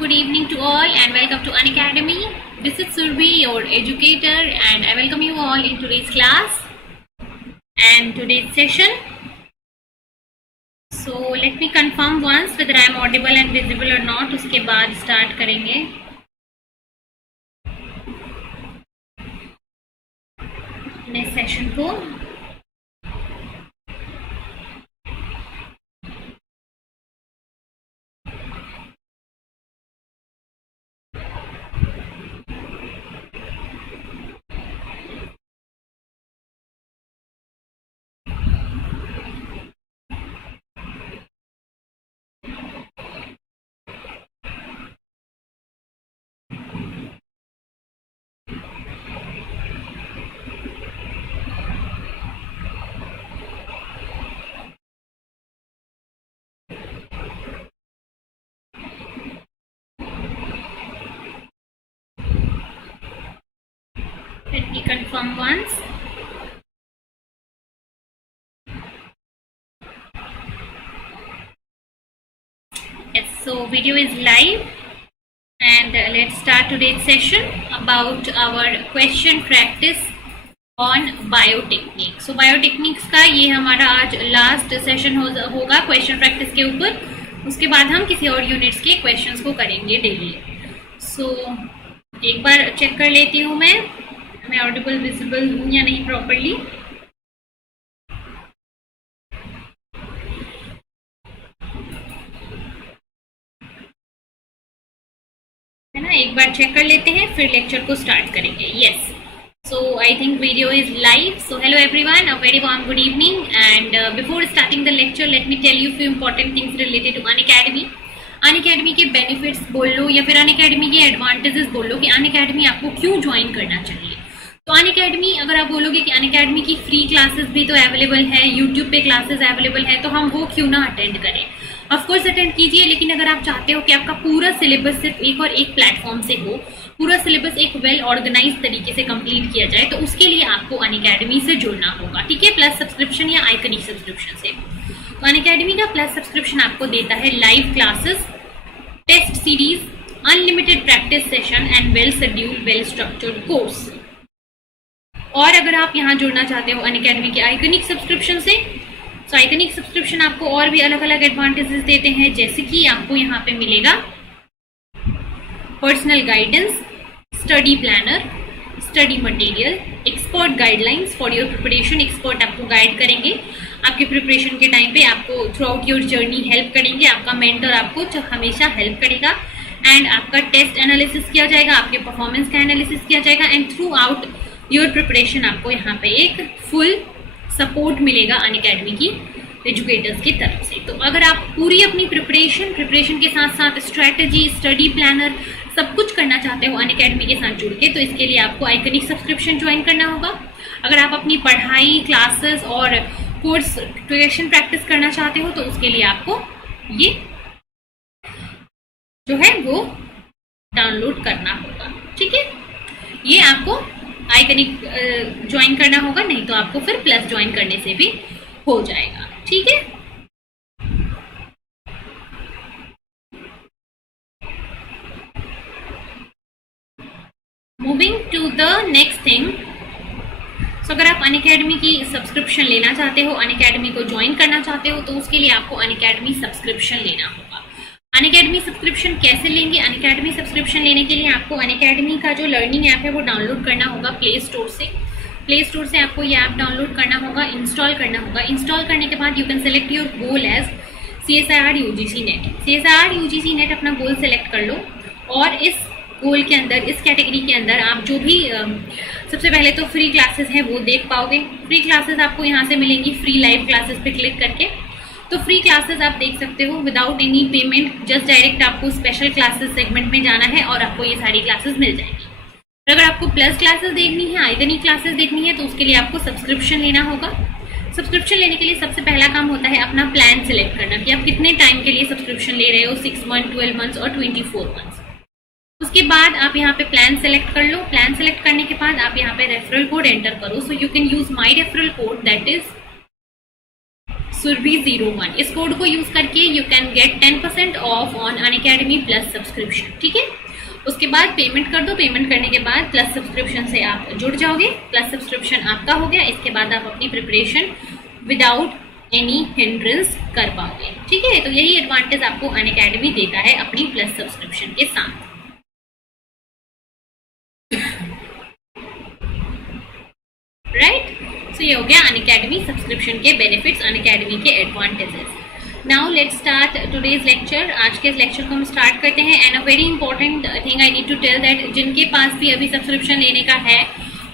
good evening to all and welcome to Unacademy. This is Surbi, your educator, and I welcome you all in today's class and today's session. So let me confirm once whether I am audible and visible or not. उसके बाद start करेंगे अपने session को. Let me confirm once. Yes, so video is live and let's start today's session about our question practice on biotechnique. So biotechniques का ये हमारा आज last session होगा क्वेश्चन प्रैक्टिस के ऊपर. उसके बाद हम किसी और यूनिट्स के क्वेश्चंस को करेंगे डेली. सो एक बार चेक कर लेती हूँ मैं ऑडिबल विजिबल हूँ या नहीं प्रॉपरली. है ना, एक बार चेक कर लेते हैं फिर लेक्चर को स्टार्ट करेंगे. Yes, so I think video is live. So hello everyone, a very warm good evening, and before starting the lecture let me tell you few important things related to Unacademy. Unacademy के benefits बोल लो या फिर Unacademy के advantages बोल लो कि Unacademy आपको क्यों join करना चाहिए. तो Unacademy अगर आप बोलोगे कि Unacademy की फ्री क्लासेस भी तो अवेलेबल है, यूट्यूब पे क्लासेस अवेलेबल है, तो हम वो क्यों ना अटेंड करें. ऑफकोर्स अटेंड कीजिए, लेकिन अगर आप चाहते हो कि आपका पूरा सिलेबस सिर्फ एक और एक प्लेटफॉर्म से हो, पूरा सिलेबस एक वेल ऑर्गेनाइज तरीके से कंप्लीट किया जाए, तो उसके लिए आपको Unacademy से जुड़ना होगा. ठीक है, प्लस सब्सक्रिप्शन या आइकनिक सब्सक्रिप्शन से. तो Unacademy का प्लस सब्सक्रिप्शन आपको देता है live classes, test series, unlimited practice session and well scheduled well structured course. और अगर आप यहाँ जुड़ना चाहते हो Unacademy के आइकनिक सब्सक्रिप्शन से, तो आइकनिक सब्सक्रिप्शन आपको और भी अलग अलग एडवांटेजेस देते हैं, जैसे कि आपको यहाँ पे मिलेगा personal guidance, study planner, study material, expert guidelines for your preparation. Expert आपको गाइड करेंगे आपके प्रिपरेशन के टाइम पे, आपको throughout your journey help करेंगे. आपका मेंटर आपको हमेशा हेल्प करेगा एंड आपका टेस्ट एनालिसिस किया जाएगा, आपके परफॉर्मेंस का एनालिसिस किया जाएगा and through out your preparation आपको यहाँ पे एक फुल सपोर्ट मिलेगा Unacademy की एजुकेटर्स की तरफ से. तो अगर आप पूरी अपनी प्रिपरेशन के साथ साथ स्ट्रैटेजी, स्टडी प्लानर सब कुछ करना चाहते हो Unacademy के साथ जुड़ के, तो इसके लिए आपको आइकनिक सब्सक्रिप्शन ज्वाइन करना होगा. अगर आप अपनी पढ़ाई, क्लासेस और कोर्स क्वेश्चन प्रैक्टिस करना चाहते हो, तो उसके लिए आपको ये जो है वो डाउनलोड करना होगा. ठीक है, ये आपको आइकनिक ज्वाइन करना होगा, नहीं तो आपको फिर प्लस ज्वाइन करने से भी हो जाएगा. ठीक है, moving to the next thing. So अगर आप Unacademy की सब्सक्रिप्शन लेना चाहते हो, Unacademy को ज्वाइन करना चाहते हो, तो उसके लिए आपको Unacademy सब्सक्रिप्शन लेना होगा. Unacademy सब्सक्रिप्शन कैसे लेंगे? Unacademy सब्सक्रिप्शन लेने के लिए आपको Unacademy का जो लर्निंग ऐप है वो डाउनलोड करना होगा प्ले स्टोर से. प्ले स्टोर से आपको ये ऐप डाउनलोड करना होगा, इंस्टॉल करना होगा. इंस्टॉल करने के बाद you can select your goal as CSIR UGC NET. CSIR UGC NET अपना गोल सेलेक्ट कर लो और इस गोल के अंदर, इस कैटेगरी के अंदर आप जो भी सबसे पहले तो फ्री क्लासेस हैं वो देख पाओगे. फ्री क्लासेस आपको यहाँ से मिलेंगी फ्री लाइव क्लासेस पे क्लिक करके. तो फ्री क्लासेस आप देख सकते हो without any payment, just direct आपको स्पेशल क्लासेस सेगमेंट में जाना है और आपको ये सारी क्लासेस मिल जाएंगी. अगर आपको प्लस क्लासेस देखनी है, आइकनिक क्लासेस देखनी है, तो उसके लिए आपको सब्सक्रिप्शन लेना होगा. सब्सक्रिप्शन लेने के लिए सबसे पहला काम होता है अपना प्लान सिलेक्ट करना कि आप कितने टाइम के लिए सब्सक्रिप्शन ले रहे हो, 6 मंथ, 12 मंथ्स और 24 मंथ्स. उसके बाद आप यहाँ पे प्लान सेलेक्ट कर लो. प्लान सेलेक्ट करने के बाद आप यहाँ पे रेफरल कोड एंटर करो. So you can use my referral code, that is Surbhi01। इस कोड को यूज करके you can get 10% of on Unacademy plus subscription. ठीक है, उसके बाद पेमेंट कर दो। पेमेंट करने के बाद प्लस सब्सक्रिप्शन से आप जुड़ जाओगे, प्लस सब्सक्रिप्शन आपका हो गया। इसके बाद आप अपनी प्रिपरेशन विदाउट एनी हिंड्रेंस कर पाओगे। ठीक है, तो यही एडवांटेज आपको अनअकैडमी देता है अपनी प्लस सब्सक्रिप्शन के साथ। राइट, सो ये हो गया अनअकैडमी सब्सक्रिप्शन के बेनिफिट्स, अनअकैडमी के advantages. Now let's start today's lecture. आज के इस लेक्चर को हम स्टार्ट करते हैं। And a very important thing I need to tell that जिनके पास भी अभी सब्सक्रिप्शन लेने का है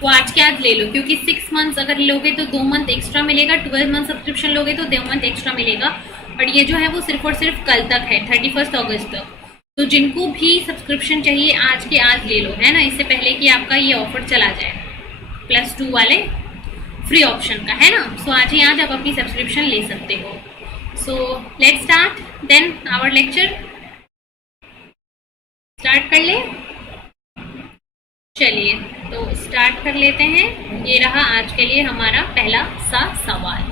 वो आज के आज ले लो, क्योंकि 6 मंथ्स अगर लोगे तो 2 मंथ एक्स्ट्रा मिलेगा, 12 मंथ सब्सक्रिप्शन लोगे तो 2 मंथ एक्स्ट्रा मिलेगा। और ये जो है वो सिर्फ और सिर्फ कल तक है, 31 अगस्त तक। तो जिनको भी सब्सक्रिप्शन चाहिए आज के आज ले लो, है ना, इससे पहले कि आपका ये ऑफर चला जाए +2 वाले फ्री ऑप्शन का, है ना। सो आज ही आज आप अपनी सब्सक्रिप्शन ले सकते हो। So let's start then our lecture. Start कर ले, चलिए तो स्टार्ट कर लेते हैं। ये रहा आज के लिए हमारा पहला सा सवाल।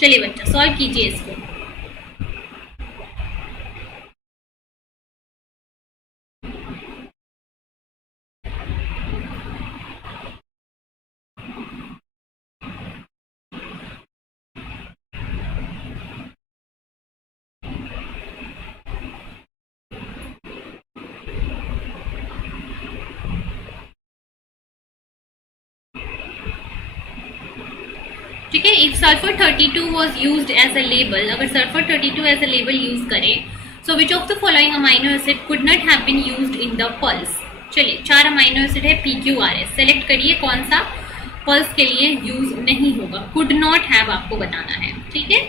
चलिए बच्चा सॉल्व कीजिए इसको। ठीक है, if sulphur 32 was use as a label, अगर sulphur 32 as a label use करें, so which of the following amino acid could not have been used in the pulse. चलिए 4 अमाइनो एसिड है PQRS, सेलेक्ट करिए कौन सा pulse के लिए use नहीं होगा। कुड नॉट हैव आपको बताना है। ठीक है,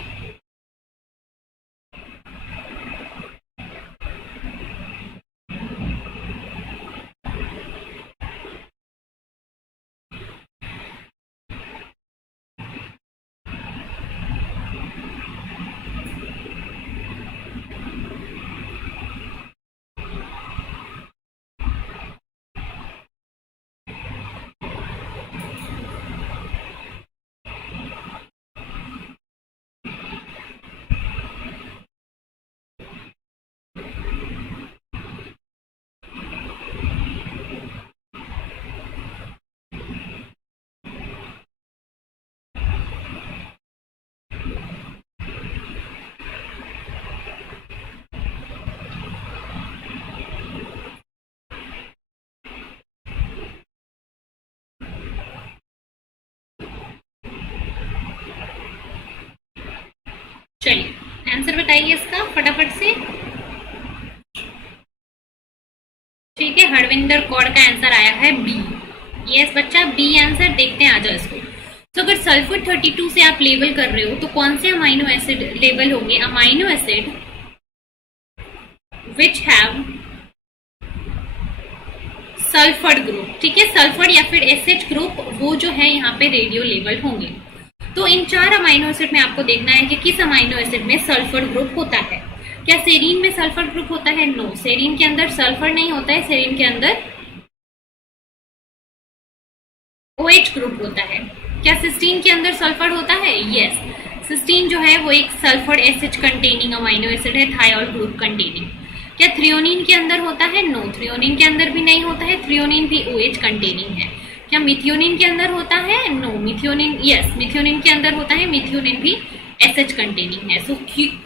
चलिए आंसर बताइए इसका फटाफट से। ठीक है, हरविंदर कौर का आंसर आया है बी। यस बच्चा, बी आंसर। देखते हैं, आ जाओ इसको। तो अगर सल्फर 32 से आप लेबल कर रहे हो तो कौन से अमाइनो एसिड लेबल होंगे? Amino acid which have sulphur group. ठीक है, सल्फर या फिर SH ग्रुप, वो जो है यहाँ पे रेडियो लेबल होंगे। तो इन 4 अमाइनो एसिड में आपको देखना है कि किस अमाइनो एसिड में सल्फर ग्रुप होता है। क्या सेरीन में सल्फर ग्रुप होता है? नो, सेरीन के अंदर सल्फर नहीं होता है, सेरीन के अंदर OH ग्रुप होता है। क्या सिस्टीन के अंदर सल्फर होता है? यस, सिस्टीन जो है वो एक sulphur SH containing amino acid है, थायोल ग्रुप कंटेनिंग। क्या थ्रियोनिन के अंदर होता है? नो, थ्रियोनिन के अंदर भी नहीं होता है, थ्रियोनिन भी OH कंटेनिंग है। क्या मिथियोनिन के अंदर होता है? नो, मिथियोनिन, यस, मिथियोनिन के अंदर होता है, मिथियोनिन भी SH कंटेनिंग है। सो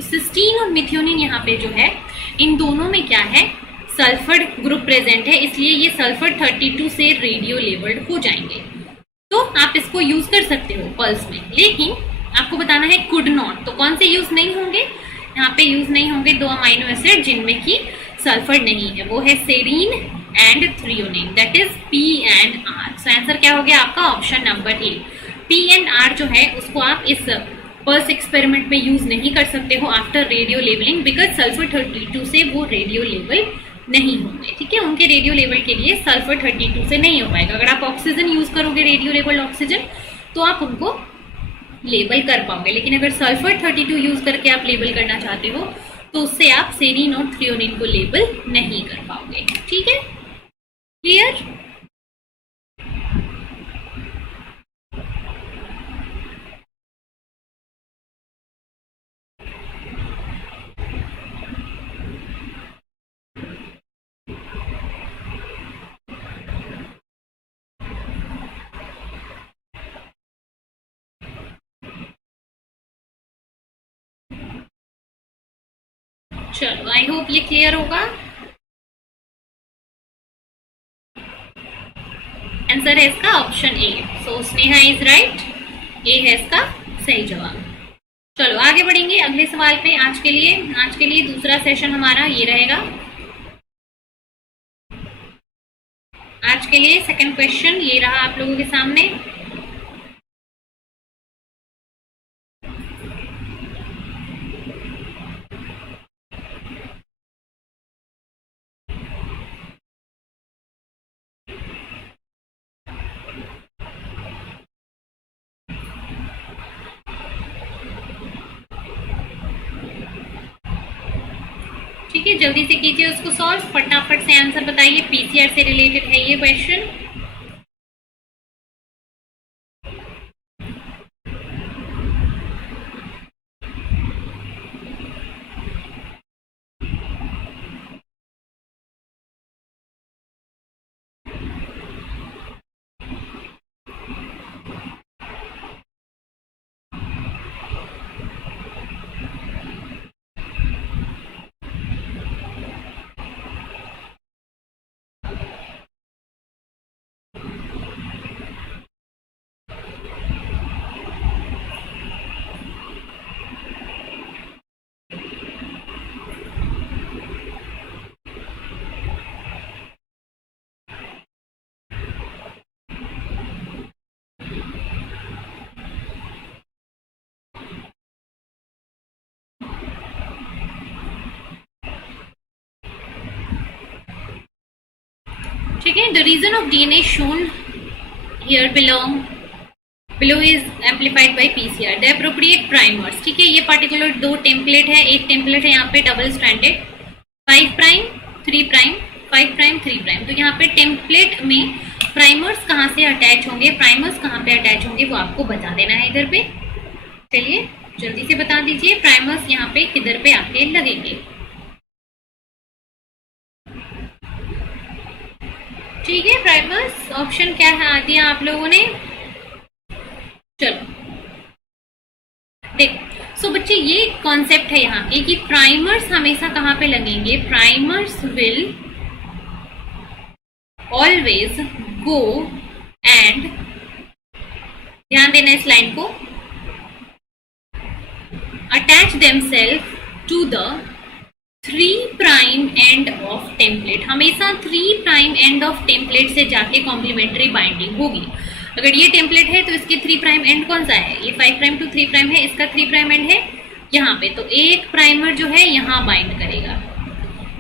सिस्टीन और मिथियोनिन यहाँ पे जो है, इन दोनों में क्या है? सल्फर ग्रुप प्रेजेंट है, इसलिए ये सल्फर 32 से रेडियो लेबल्ड हो जाएंगे। तो आप इसको यूज कर सकते हो पल्स में, लेकिन आपको बताना है कुड नॉट। तो कौन से यूज नहीं होंगे? यहाँ पे यूज नहीं होंगे 2 अमाइनो एसिड जिनमें की सल्फर नहीं है, वो है serine and threonine, that is P and R। So answer क्या हो गया आपका? Option number A. P and R जो है उसको आप इस पल्स एक्सपेरिमेंट में यूज नहीं कर सकते हो after radio labelling, because sulphur 32 से वो रेडियो लेबल नहीं होंगे। ठीक है, उनके रेडियो लेवल के लिए सल्फर 32 से नहीं हो पाएगा। अगर आप ऑक्सीजन यूज करोगे, रेडियो लेवल ऑक्सीजन, तो आप उनको लेबल कर पाओगे, लेकिन अगर सल्फर 32 यूज करके आप लेबल करना चाहते हो तो उससे आप सेरीन और थ्रियोनिन को लेबल नहीं कर पाओगे। ठीक है, क्लियर? चलो आई होप ये क्लियर होगा। आंसर है इसका option A. So Sneha is right, A है इसका सही जवाब। चलो आगे बढ़ेंगे अगले सवाल पे। आज के लिए दूसरा सेशन हमारा ये रहेगा। आज के लिए सेकंड क्वेश्चन ये रहा आप लोगों के सामने। ठीक है, जल्दी से कीजिए उसको सॉल्व, फटाफट से आंसर बताइए। पीसीआर से रिलेटेड है ये क्वेश्चन। ठीक है, the region of DNA shown here below is amplified by PCR, the appropriate primers। ठीक है, ये पर्टिकुलर दो टेम्पलेट है। एक टेम्पलेट है यहाँ पे double stranded 5 prime 3 prime 5 prime 3 prime. तो यहाँ पे टेम्पलेट में प्राइमर्स कहाँ से अटैच होंगे, प्राइमर्स कहाँ पे अटैच होंगे वो आपको बता देना है इधर पे। चलिए जल्दी से बता दीजिए प्राइमर्स यहाँ पे किधर पे आके लगेंगे। ठीक है, प्राइमर्स ऑप्शन क्या है दिया आप लोगों ने। चलो देखो, सो बच्चे ये कॉन्सेप्ट है यहाँ पे कि प्राइमर्स हमेशा कहाँ पे लगेंगे। Primers will always go end, ध्यान देना इस लाइन को, attach themselves to the 3 prime end of template. हमेशा 3 प्राइम एंड ऑफ टेम्पलेट से जाके कॉम्प्लीमेंट्री बाइंडिंग होगी। अगर ये टेम्पलेट है तो इसके 3 प्राइम एंड कौन सा है, ये 5 प्राइम टू 3 प्राइम है, इसका 3 प्राइम एंड है यहाँ पे। तो एक प्राइमर जो है यहाँ बाइंड करेगा,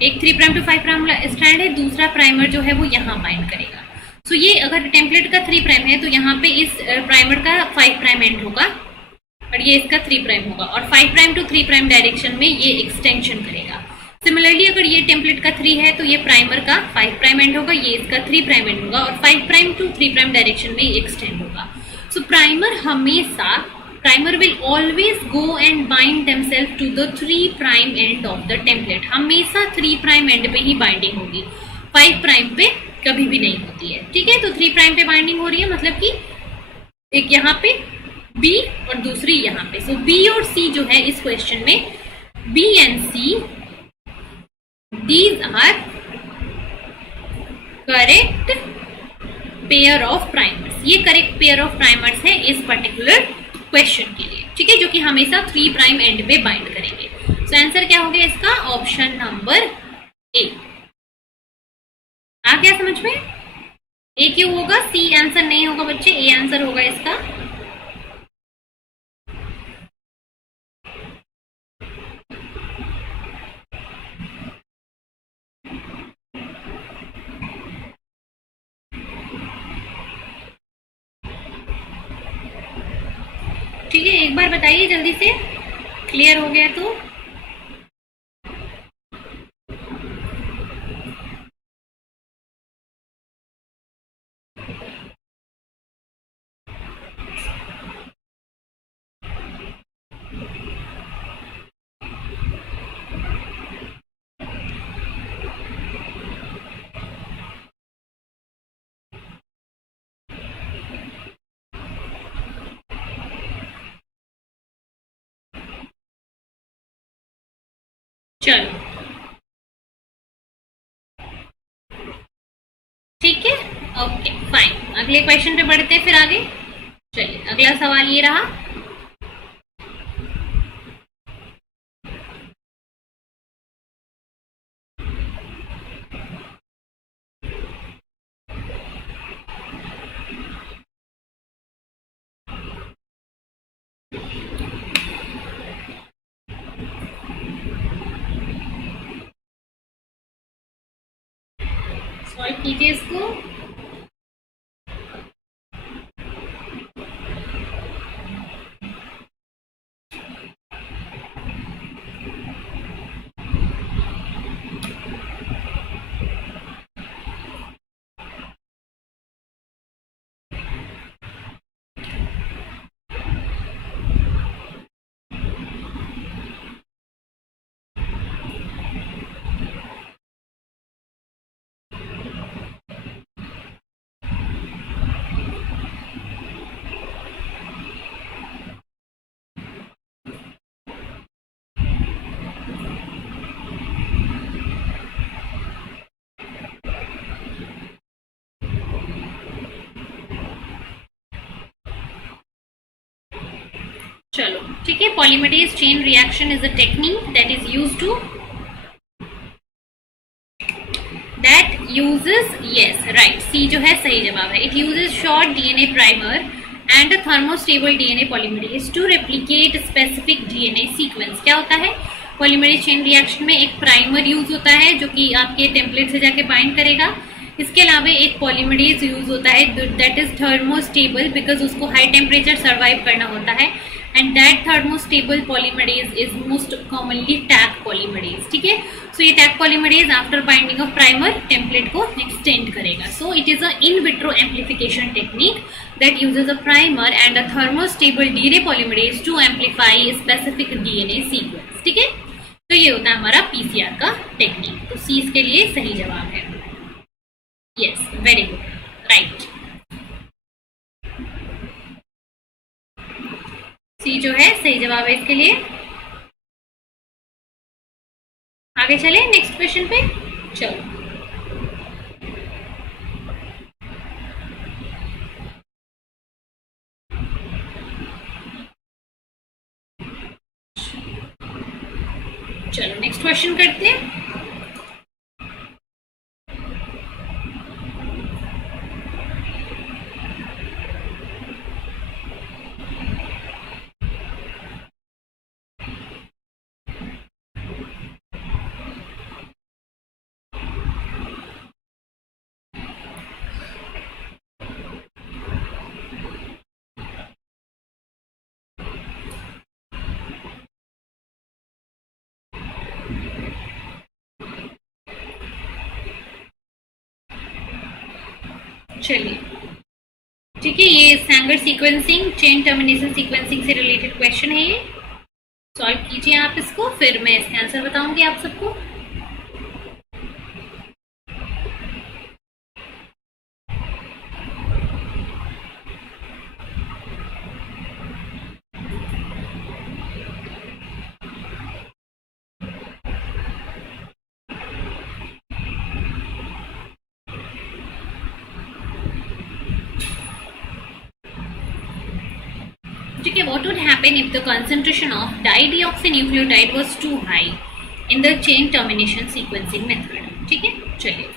एक 3 प्राइम टू 5 प्राइम स्ट्रैंड है, दूसरा प्राइमर जो है वो यहाँ बाइंड करेगा। सो ये अगर टेम्पलेट का 3 प्राइम है तो यहाँ पे इस प्राइमर का 5 प्राइम एंड होगा और ये इसका 3 प्राइम होगा, और 5 प्राइम टू 3 प्राइम डायरेक्शन में ये एक्सटेंशन करेगा। सिमिलरली अगर ये टेम्पलेट का 3 है तो ये प्राइमर का 5 प्राइम एंड होगा, ये इसका 3 प्राइम एंड होगा, और 5 प्राइम टू 3 प्राइम डायरेक्शन में एक्सटेंड होगा। So primer will always go and bind themselves to the 3 prime end of the template. हमेशा 3 प्राइम एंड पे ही बाइंडिंग होगी, 5 प्राइम पे कभी भी नहीं होती है। ठीक है, तो 3 प्राइम पे बाइंडिंग हो रही है, मतलब कि एक यहाँ पे बी और दूसरी यहाँ पे। सो बी और सी जो है इस क्वेश्चन में, B and C these are correct pair of primers। ये करेक्ट पेयर ऑफ प्राइमर्स है इस पर्टिकुलर क्वेश्चन के लिए। ठीक है, जो कि हमेशा 3 प्राइम एंड पे बाइंड करेंगे। सो आंसर क्या हो गया इसका, ऑप्शन नंबर ए। आ गया समझ में। ए क्यों होगा, सी आंसर नहीं होगा बच्चे, ए आंसर होगा इसका। ठीक है, एक बार बताइए जल्दी से, क्लियर हो गया तो। चलो अगले क्वेश्चन पे बढ़ते हैं फिर आगे। चलिए अगला सवाल ये रहा। सॉल्व कीजिए इसको। चलो ठीक है, polymerase chain reaction is a technique that is used to yes right, C जो है सही जवाब है। It uses short DNA primer and a thermostable DNA polymerase to replicate specific DNA sequence. क्या होता है पॉलीमरेज चेन रिएक्शन में? एक प्राइमर यूज होता है जो कि आपके टेम्पलेट से जाके बाइंड करेगा। इसके अलावा एक पॉलीमरेज यूज होता है दैट इज थर्मोस्टेबल, बिकॉज उसको हाई टेम्परेचर सर्वाइव करना होता है, and that thermostable polymerase is most commonly Taq polymerase. ठीक है, सो ये Taq polymerase after binding of primer template को एक्सटेंड करेगा। So it is a in vitro amplification technique that uses a primer and a thermostable DNA polymerase to amplify specific DNA sequence. ठीक है, तो ये होता है हमारा पीसीआर का टेक्निक। तो सी इसके लिए सही जवाब है। Yes very good right, C जो है सही जवाब है इसके लिए। आगे चले नेक्स्ट क्वेश्चन पे। चलो चलो नेक्स्ट क्वेश्चन करते हैं। चलिए ठीक है, ये Sanger sequencing chain termination sequencing से रिलेटेड क्वेश्चन है। ये सॉल्व कीजिए आप इसको, फिर मैं इसका आंसर बताऊंगी आप सबको। ठीक है, what would happen if the concentration of dideoxynucleotide was too high in the chain termination sequencing method? ठीक है, चलिए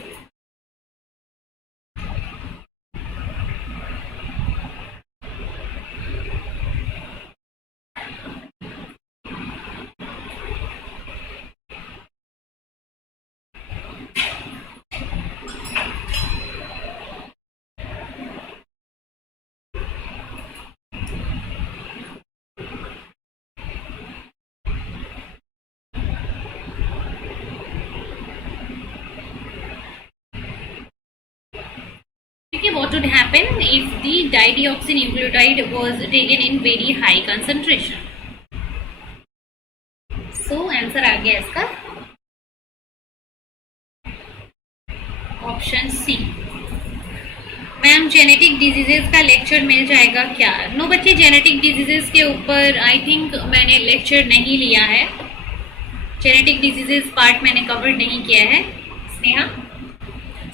what would happen if the dideoxynucleotide was taken in very high concentration? So answer आ गया इसका option C. Ma'am genetic diseases का lecture मिल जाएगा क्या? नो बच्चे, जेनेटिक डिजीजेस के ऊपर आई थिंक मैंने लेक्चर नहीं लिया है। जेनेटिक डिजीजेस पार्ट मैंने कवर नहीं किया है Sneha.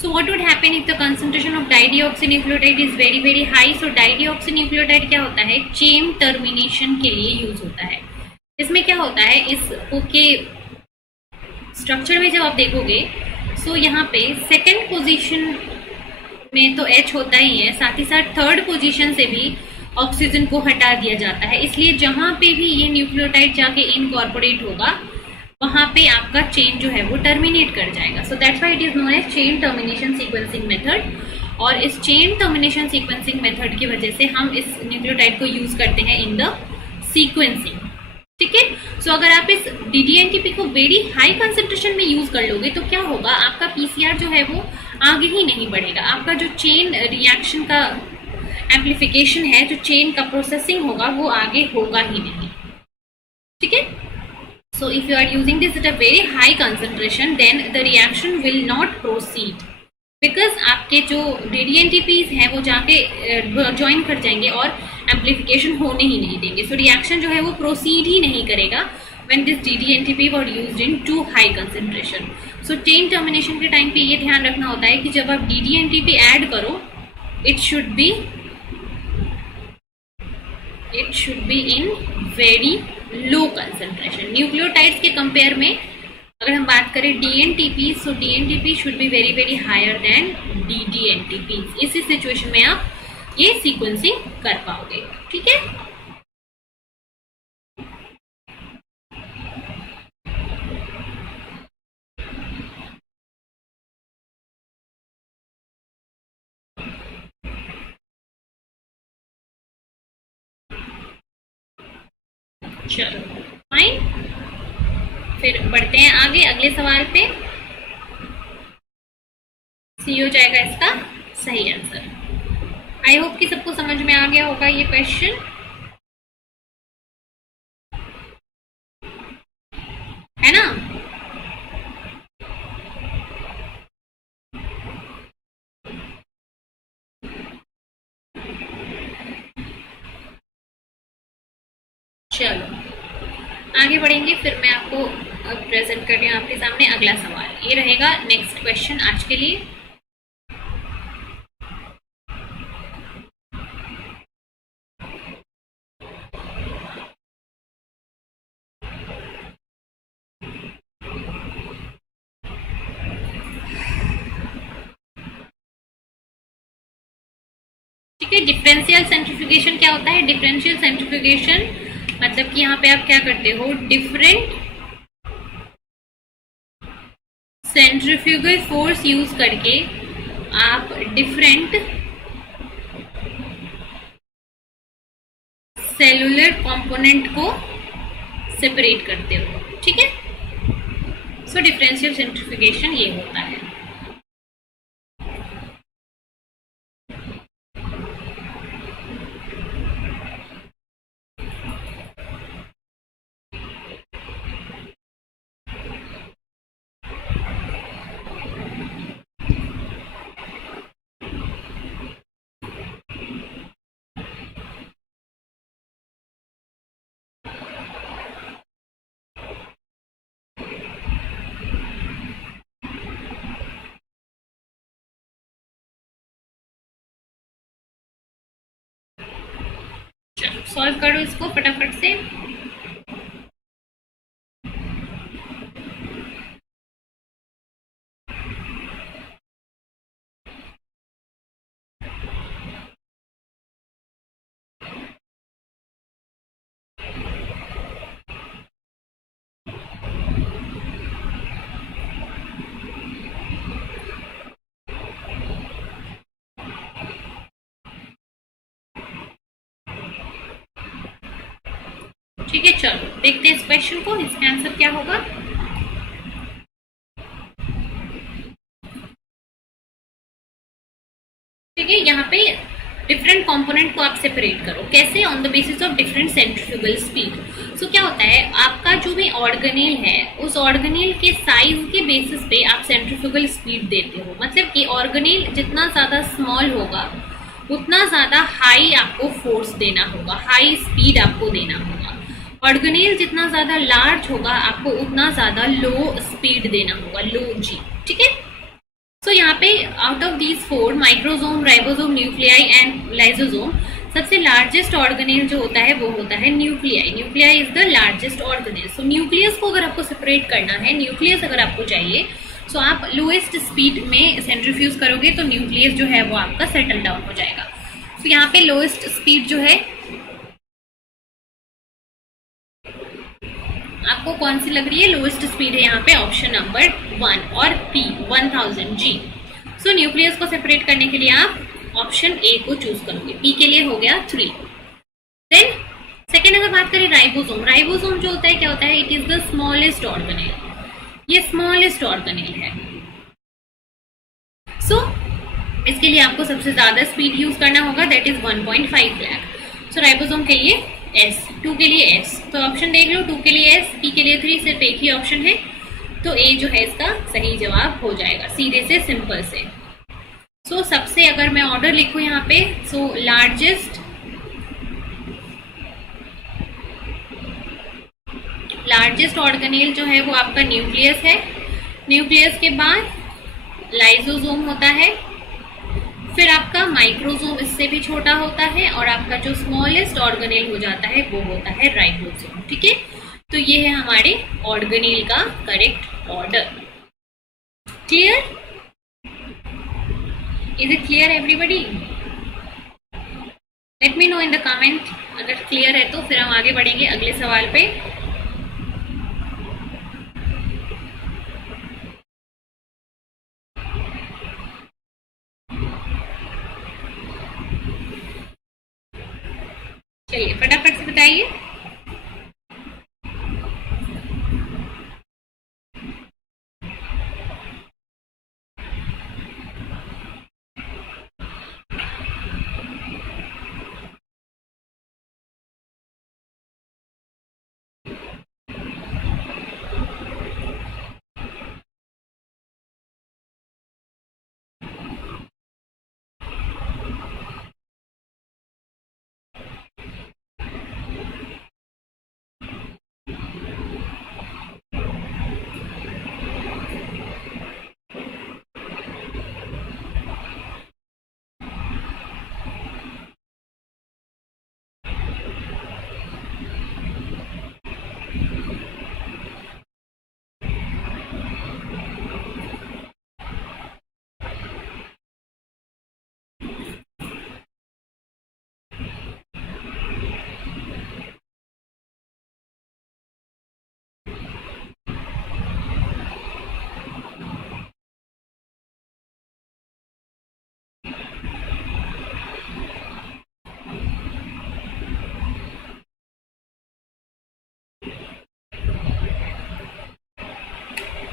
So what would happen if the concentration of dideoxynucleotide is very very high? So dideoxynucleotide क्या होता है, चेन टर्मिनेशन के लिए यूज होता है। इसमें क्या होता है, इस के स्ट्रक्चर में जब आप देखोगे सो यहाँ पे सेकेंड पोजीशन में तो H होता ही है, साथ ही साथ थर्ड पोजीशन से भी ऑक्सीजन को हटा दिया जाता है। इसलिए जहां पे भी ये न्यूक्लियोटाइड जाके इनकॉर्पोरेट होगा वहां पे आपका चेन जो है वो टर्मिनेट कर जाएगा। So that's why it is known as chain termination sequencing method. और इस चेन टर्मिनेशन सीक्वेंसिंग मेथड की वजह से हम इस न्यूक्लियोटाइड को यूज करते हैं इन द सीक्वेंसिंग। ठीक है, सो अगर आप इस DDNTP को वेरी हाई कंसेंट्रेशन में यूज कर लोगे तो क्या होगा, आपका PCR जो है वो आगे ही नहीं बढ़ेगा, आपका जो चेन रिएक्शन का एम्प्लीफिकेशन है, जो चेन का प्रोसेसिंग होगा वो आगे होगा ही नहीं। ठीक है, so if you are using this at a very high concentration then the reaction will not proceed, because आपके जो DDNTPs हैं वो जाके ज्वाइन कर जाएंगे और एम्प्लीफिकेशन होने ही नहीं देंगे। सो रिएक्शन जो है वो प्रोसीड ही नहीं करेगा when this DDNTP were used in too high concentration. So chain termination के टाइम पे ये ध्यान रखना होता है कि जब आप DDNTP ऐड करो it should be in very low concentration. Nucleotides के कंपेयर में अगर हम बात करें DNTP, so DNTP should be very very higher than DDNTP. इसी सिचुएशन में आप ये सीक्वेंसिंग कर पाओगे। ठीक है, चलो फाइन, फिर बढ़ते हैं आगे अगले सवाल पे। सी हो जाएगा इसका सही आंसर। आई होप कि सबको समझ में आ गया होगा ये क्वेश्चन, है ना। चलो आगे बढ़ेंगे, फिर मैं आपको प्रेजेंट कर रही हूँ आपके सामने अगला सवाल। ये रहेगा नेक्स्ट क्वेश्चन आज के लिए। ठीक है, डिफरेंशियल सेंट्रीफ्यूगेशन क्या होता है? डिफरेंशियल सेंट्रीफ्यूगेशन मतलब कि यहाँ पे आप क्या करते हो, डिफरेंट सेंट्रीफ्यूगल फोर्स यूज करके आप डिफरेंट सेलुलर कंपोनेंट को सेपरेट करते हो। ठीक है, सो डिफरेंशियल सेंट्रीफ्यूगेशन ये होता है। चलो सॉल्व करो इसको फटाफट से। ठीक है, चलो देखते हैं इस क्वेश्चन को, इसका आंसर क्या होगा। ठीक है, यहाँ पे डिफरेंट कंपोनेंट को आप सेपरेट करो, कैसे? On the basis of different centrifugal speed. So क्या होता है, आपका जो भी ऑर्गेनेल है उस ऑर्गेनेल के साइज के बेसिस पे आप सेंट्रीफ्यूगल स्पीड देते हो। मतलब कि ऑर्गेनेल जितना ज्यादा स्मॉल होगा उतना ज्यादा हाई आपको फोर्स देना होगा, हाई स्पीड आपको देना होगा। ऑर्गेनेल जितना ज्यादा लार्ज होगा आपको उतना ज्यादा लो स्पीड देना होगा, लो जी। ठीक है, सो यहाँ पे these four, microsome, ribosome, nuclei and lysosome, सबसे लार्जेस्ट ऑर्गेनेल जो होता है वो होता है nuclei. Nuclei is the largest organelle. So nucleus को अगर आपको सेपरेट करना है, न्यूक्लियस अगर आपको चाहिए, सो आप लोएस्ट स्पीड में सेंट्रीफ्यूज करोगे तो न्यूक्लियस जो है वो आपका सेटल डाउन हो जाएगा. तो यहाँ पे लोएस्ट स्पीड जो है आपको कौन सी लग रही है? लोएस्ट स्पीड है यहाँ पे ऑप्शन नंबर 1 और P 1000 G. सो न्यूक्लियस को सेपरेट करने के लिए आप ऑप्शन ए को चूज करोगे. P के लिए हो गया 3. देन सेकेंड अगर बात करें राइबोसोम, राइबोसोम जो होता है क्या होता है? It is the smallest organelle. ये स्मॉलेस्ट ऑर्गेनेल है. सो इसके लिए आपको सबसे ज्यादा स्पीड यूज करना होगा, that is 1.5 lakh. So ribosome के लिए S, 2 के लिए S. तो ऑप्शन देख लो, 2 के लिए S, P के लिए 3, सिर्फ एक ही ऑप्शन है. तो A जो है इसका सही जवाब हो जाएगा, सीधे से सिंपल से. सो सबसे अगर मैं ऑर्डर लिखूं यहाँ पे, सो लार्जेस्ट ऑर्गेनेल जो है वो आपका न्यूक्लियस है. न्यूक्लियस के बाद लाइसोसोम होता है, फिर आपका माइक्रोसोम इससे भी छोटा होता है, और आपका जो स्मॉलेस्ट ऑर्गेनेल हो जाता है वो होता है राइबोसोम. ठीक है, तो ये है हमारे ऑर्गेनेल का correct order. Clear? Is it clear everybody? Late me know in the comment. अगर क्लियर है तो फिर हम आगे बढ़ेंगे अगले सवाल पे. चलिए फटाफट से बताइए.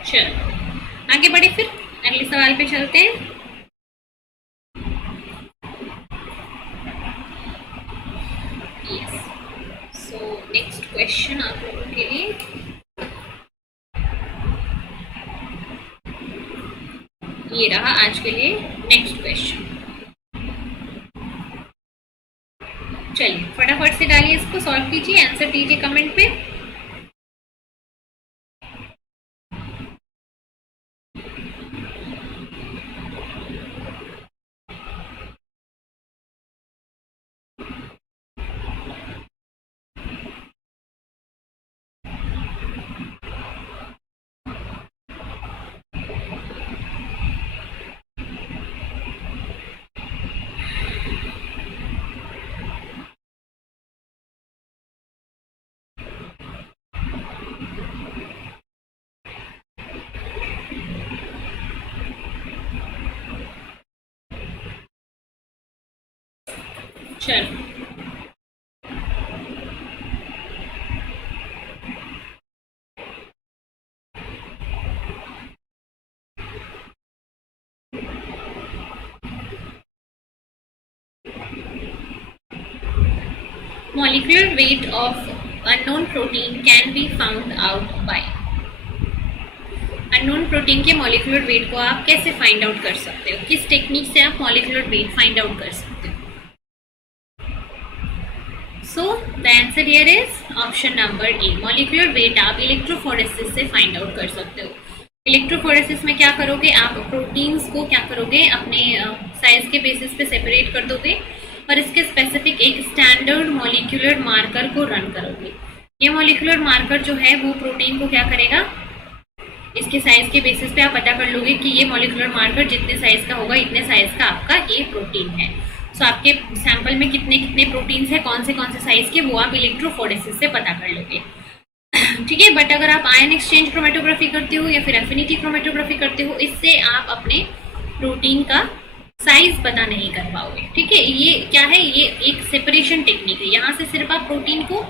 चलो आगे बढ़े, फिर अगले सवाल पे चलते हैं. यस, सो नेक्स्ट क्वेश्चन आप लोगों के लिए ये रहा आज के लिए नेक्स्ट क्वेश्चन. चलिए फटाफट से डालिए, इसको सॉल्व कीजिए, आंसर दीजिए कमेंट पे. चलो molecular weight of unknown protein can be found out by. Unknown protein के मॉलिक्यूलर वेट को आप कैसे फाइंड आउट कर सकते हो? किस टेक्निक से आप मॉलिक्यूलर वेट फाइंड आउट कर सकते हो? So the answer here is option number A. Molecular weight आप इलेक्ट्रोफोरेसिस से फाइंड आउट कर सकते हो. इलेक्ट्रोफोरेसिस में क्या करोगे, आप प्रोटीन्स को क्या करोगे, अपने साइज के बेसिस पे सेपरेट कर दोगे और इसके स्पेसिफिक एक स्टैंडर्ड मॉलिक्यूलर मार्कर को रन करोगे। ये मॉलिक्यूलर मार्कर जो है वो प्रोटीन को क्या करेगा, इसके साइज के बेसिस पे आप पता कर लोगे कि ये मॉलिक्यूलर मार्कर जितने साइज का होगा इतने साइज का आपका ये प्रोटीन है। सो आपके सैंपल में कितने कितने प्रोटीन्स है, कौन से साइज के, वो आप इलेक्ट्रोफोरेसिस से पता कर लोगे। ठीक है, बट अगर आप आयन एक्सचेंज क्रोमेटोग्राफी करते हो या फिर एफिनिटी क्रोमेटोग्राफी करते हो, इससे आप अपने प्रोटीन का साइज पता नहीं कर पाओगे। ठीक है, ये क्या है, ये एक सेपरेशन टेक्निक है। यहाँ से सिर्फ आप प्रोटीन को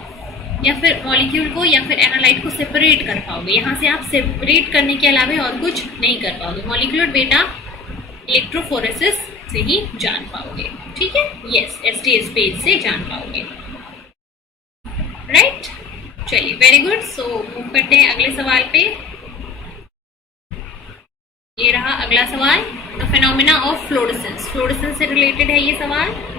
या फिर मॉलिक्यूल को या फिर एनालाइट को सेपरेट कर पाओगे। यहाँ से आप सेपरेट करने के अलावा और कुछ नहीं कर पाओगे। मॉलिक्यूलर डेटा इलेक्ट्रोफोरेसिस से ही जान पाओगे। ठीक है, यस, STS पेज से जान पाओगे। राइट, चलिए, वेरी गुड। सो मूव करते हैं अगले सवाल पे। ये रहा अगला सवाल, the phenomena of fluorescence. Fluorescence से रिलेटेड है ये सवाल।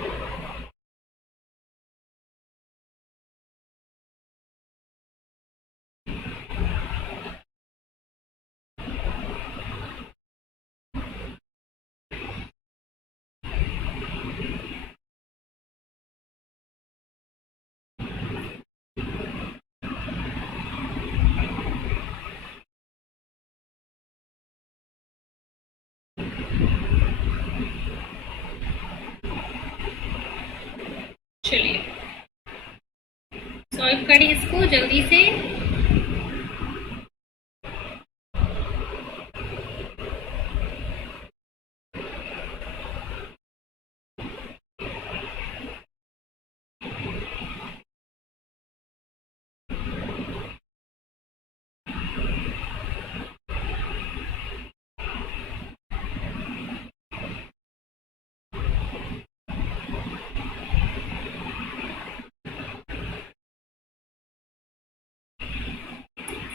चलिए सॉल्व करें इसको जल्दी से।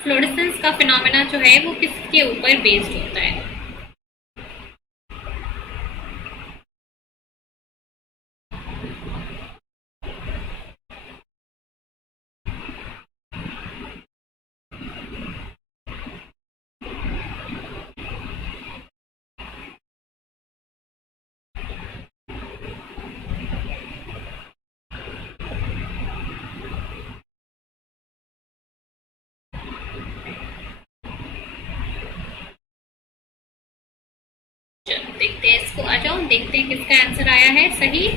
फ्लोरेसेंस का फिनोमेना जो है वो किसके ऊपर बेस्ड होता है? चलो देखते हैं इसको, आ जाओ देखते हैं किसका आंसर आया है सही।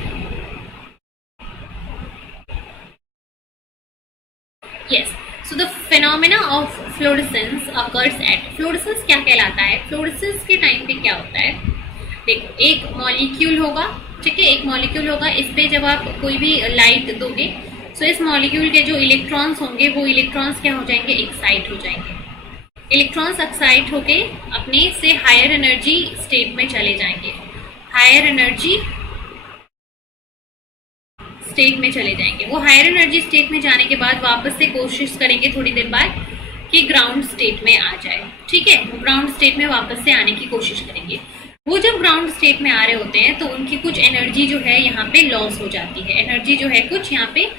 Yes, so the phenomena of fluorescence occurs at. Fluorescence क्या कहलाता है? फ्लोरेसेंस के टाइम पे क्या होता है, देखो एक मॉलिक्यूल होगा, ठीक है, एक मॉलिक्यूल होगा, इस पे जब आप कोई भी लाइट दोगे सो इस मॉलिक्यूल के जो इलेक्ट्रॉन्स होंगे वो इलेक्ट्रॉन्स क्या हो जाएंगे, एक्साइट हो जाएंगे। इलेक्ट्रॉन्स एक्साइट होके अपने से हायर एनर्जी स्टेट में चले जाएंगे, हायर एनर्जी स्टेट में चले जाएंगे। वो हायर एनर्जी स्टेट में जाने के बाद वापस से कोशिश करेंगे थोड़ी देर बाद कि ग्राउंड स्टेट में आ जाए। ठीक है, वो ग्राउंड स्टेट में वापस से आने की कोशिश करेंगे। वो जब ग्राउंड स्टेट में आ रहे होते हैं तो उनकी कुछ एनर्जी जो है यहाँ पे लॉस हो जाती है, एनर्जी जो है कुछ यहाँ पे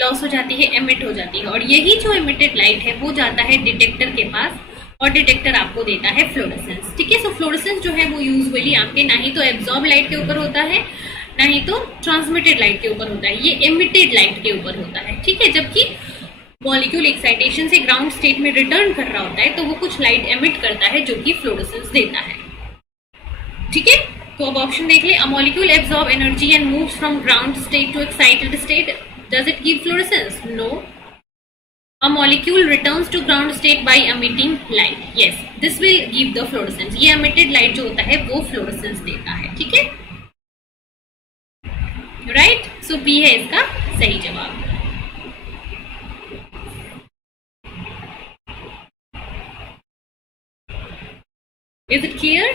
लॉस हो जाती है, एमिट हो जाती है, और यही जो एमिटेड लाइट है वो जाता है डिटेक्टर के पास और डिटेक्टर आपको देता है फ्लोरेसेंस। ठीक है, सो फ्लोरेसेंस जो है वो यूजुअली आपके ना ही तो एब्जॉर्ब लाइट के ऊपर होता है ना ही तो ट्रांसमिटेड लाइट के ऊपर होता है, ये एमिटेड लाइट के ऊपर होता है। ठीक है, जबकि मॉलिक्यूल एक्साइटेशन से ग्राउंड स्टेट में रिटर्न कर रहा होता है तो वो कुछ लाइट एमिट करता है जो कि फ्लोरेसेंस देता है। ठीक है, तो अब ऑप्शन देख ले, a molecule absorb energy and moves from ground state to excited state, does it give fluorescence? No. A molecule returns to ground state by emitting light. Yes, this will give the fluorescence. ये emitted light जो होता है वो fluorescence देता है। ठीक है, right? So B है इसका सही जवाब। Is it clear?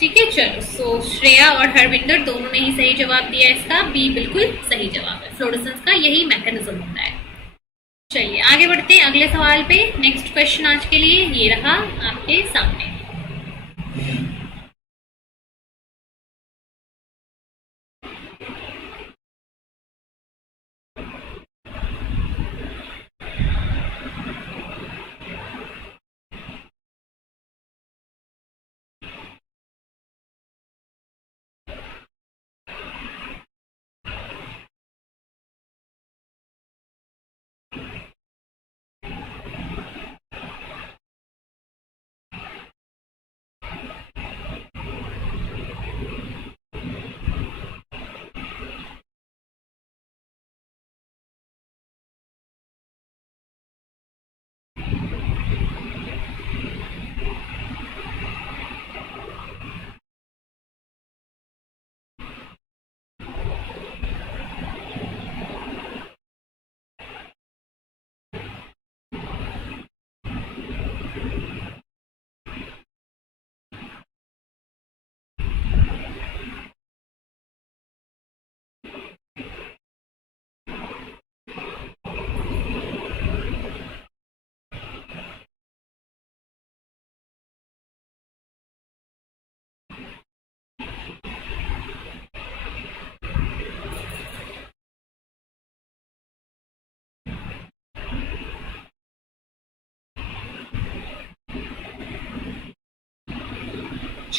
ठीक है, चलो, सो श्रेया और हरविंदर दोनों ने ही सही जवाब दिया, इसका बी बिल्कुल सही जवाब है। फ्लोरेसेंस का यही मैकेनिज्म होता है। चलिए आगे बढ़ते हैं अगले सवाल पे। नेक्स्ट क्वेश्चन आज के लिए ये रहा आपके सामने।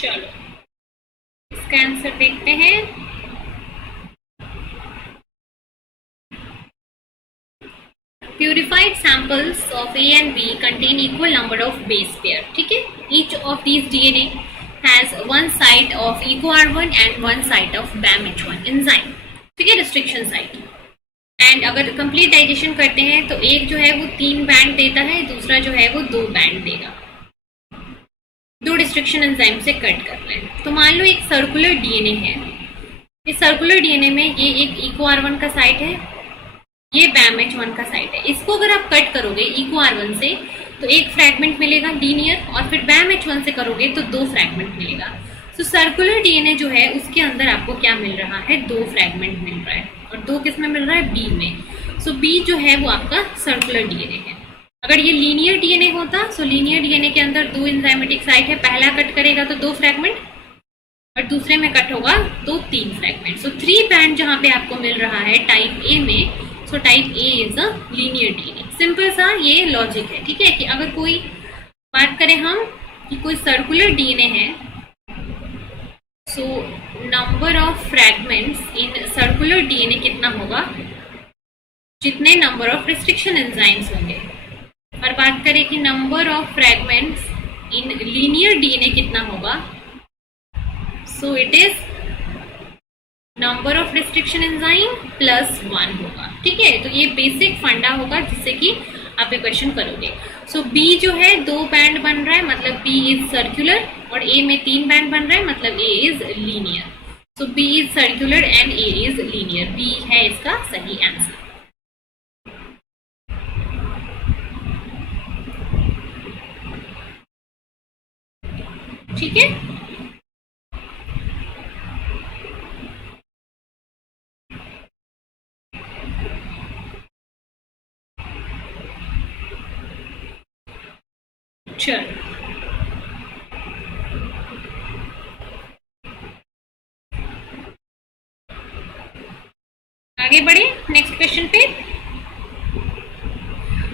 चलो इसका आंसर देखते हैं। Purified samples of A and B contain equal number of base pair. ठीक है, each of these DNA has one site of EcoR1 and one site of BAMH1 enzyme. ठीक है, restriction site. एंड अगर complete digestion करते हैं तो एक जो है वो 3 बैंड देता है, दूसरा जो है वो 2 बैंड देगा। 2 डिस्ट्रिक्शन एंजाइम से कट कर रहे हैं। तो मान लो एक सर्कुलर डीएनए है, इस सर्कुलर डीएनए में ये एक EcoR1 का साइट है, ये BAMH1 का साइट है। इसको अगर आप कट करोगे EcoR1 से तो एक फ्रैगमेंट मिलेगा लीनियर, और फिर BAMH1 से करोगे तो 2 फ्रैगमेंट मिलेगा। तो सर्कुलर डीएनए जो है उसके अंदर आपको क्या मिल रहा है, 2 फ्रैगमेंट मिल रहा है, और 2 किस में मिल रहा है, बी में। सो बी जो है वो आपका सर्कुलर डीएनए है। अगर ये लीनियर डीएनए होता, सो लीनियर डीएनए के अंदर 2 एंजाइमेटिक साइट है, पहला कट करेगा तो 2 फ्रैगमेंट, और दूसरे में कट होगा तो 3 फ्रैगमेंट। सो 3 बैंड जहां पे आपको मिल रहा है टाइप ए में, so type A is a linear DNA. Simple सा ये लॉजिक है। ठीक है, कि अगर कोई बात करें हम कि कोई सर्कुलर डीएनए है, so number of fragments in circular DNA कितना होगा, जितने नंबर ऑफ रिस्ट्रिक्शन एंजाइम्स होंगे। और बात करें कि number of fragments in linear DNA कितना होगा, सो it is number of restriction enzyme plus 1 होगा। ठीक है, तो ये बेसिक फंडा होगा जिससे कि आप ये क्वेश्चन करोगे। सो बी जो है 2 बैंड बन रहा है, मतलब बी इज सर्कुलर, और ए में 3 बैंड बन रहा है, मतलब A is linear. So B is circular and A is linear. B है इसका सही आंसर। ठीक है, चलो आगे बढ़े नेक्स्ट क्वेश्चन पे।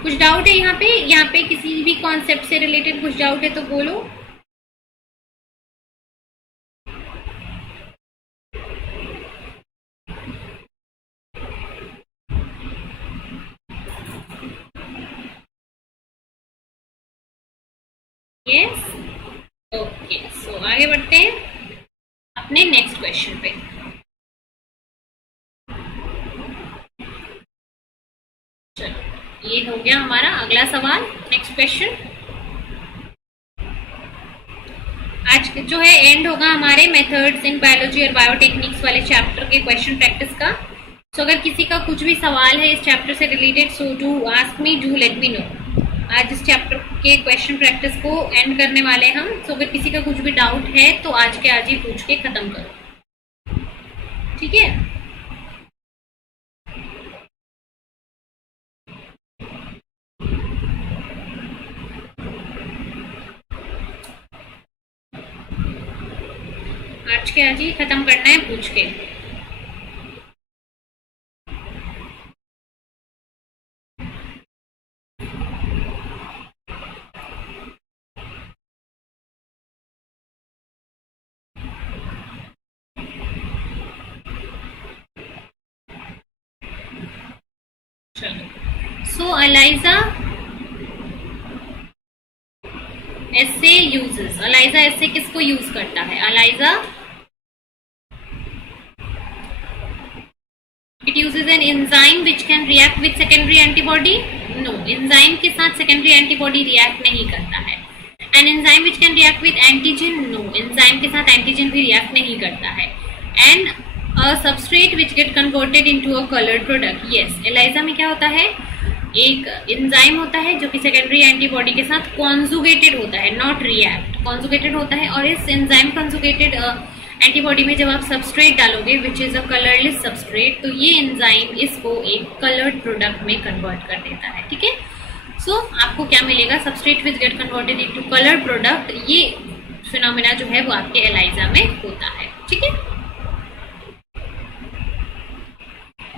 कुछ डाउट है यहाँ पे किसी भी कॉन्सेप्ट से रिलेटेड कुछ डाउट है तो बोलो। Yes, okay. सो आगे बढ़ते हैं अपने नेक्स्ट क्वेश्चन पे। चलो ये हो गया हमारा अगला सवाल। नेक्स्ट क्वेश्चन आज जो है एंड होगा हमारे मेथड्स इन बायोलॉजी और बायोटेक्निक्स वाले चैप्टर के क्वेश्चन प्रैक्टिस का। सो अगर किसी का कुछ भी सवाल है इस चैप्टर से related, so do ask me, do let me no. आज इस चैप्टर के क्वेश्चन प्रैक्टिस को एंड करने वाले हैं हम। सो अगर किसी का कुछ भी डाउट है तो आज के आज ही पूछ के खत्म करो। ठीक है, आज के आज ही खत्म करना है पूछ के। So ELISA assay uses, ELISA assay किसको यूज करता है? ELISA it uses an enzyme which can react with secondary antibody. No, enzyme के साथ secondary antibody react नहीं करता है। An enzyme which can react with antigen. No, enzyme के साथ antigen भी react नहीं करता है। And a substrate which get converted into a colored product. Yes, ELISA में क्या होता है, एक एंजाइम होता है जो कि सेकेंडरी एंटीबॉडी के साथ कॉन्जुगेटेड होता है, नॉट रिएक्ट, कॉन्जुगेटेड होता है। और इस एंजाइम कॉन्जुगेटेड एंटीबॉडी में जब आप सबस्ट्रेट डालोगे which is a colourless substrate, तो ये एंजाइम इसको एक कलर्ड प्रोडक्ट में कन्वर्ट कर देता है। ठीक है, सो आपको क्या मिलेगा, substrate which get converted into coloured product. ये फिनोमेना जो है वो आपके एलाइजा में होता है। ठीक है,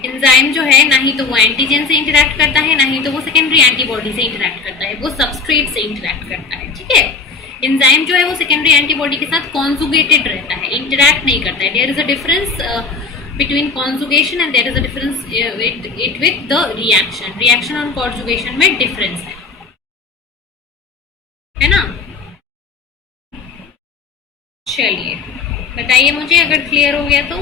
एंजाइम जो है ना ही तो वो एंटीजन से इंटरैक्ट करता है, ना ही तो वो सेकेंडरी एंटीबॉडी से इंटरैक्ट करता है, वो सबस्ट्रेट से इंटरैक्ट करता है। ठीक है, एंजाइम जो है वो सेकेंडरी एंटीबॉडी के साथ कॉन्जुगेटेड रहता है, इंटरैक्ट नहीं करता है। There is a difference between conjugation and there is a difference it with the reaction. Reaction और कॉन्जुगेशन में डिफरेंस है ना। चलिए बताइए मुझे अगर क्लियर हो गया तो।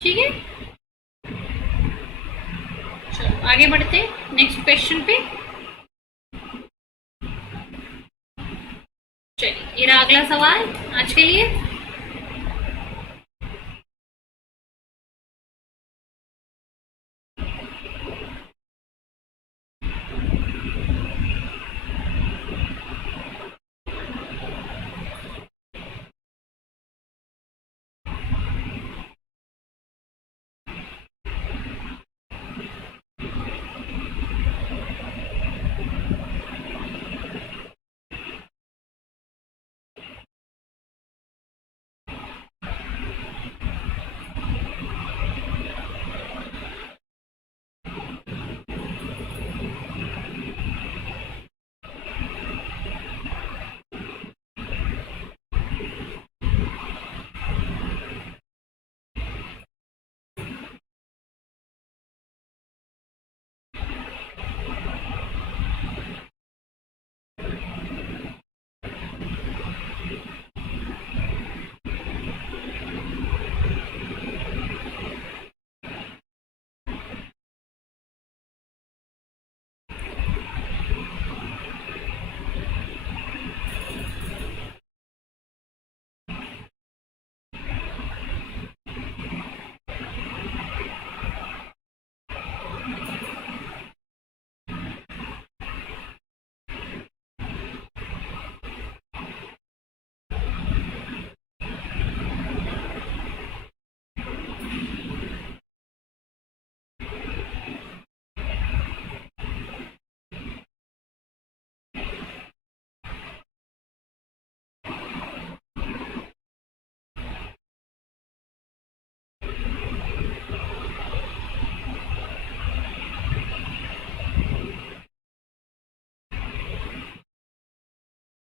ठीक है, चलो आगे बढ़ते हैं नेक्स्ट क्वेश्चन पे। चलिए ये रहा अगला सवाल आज के लिए।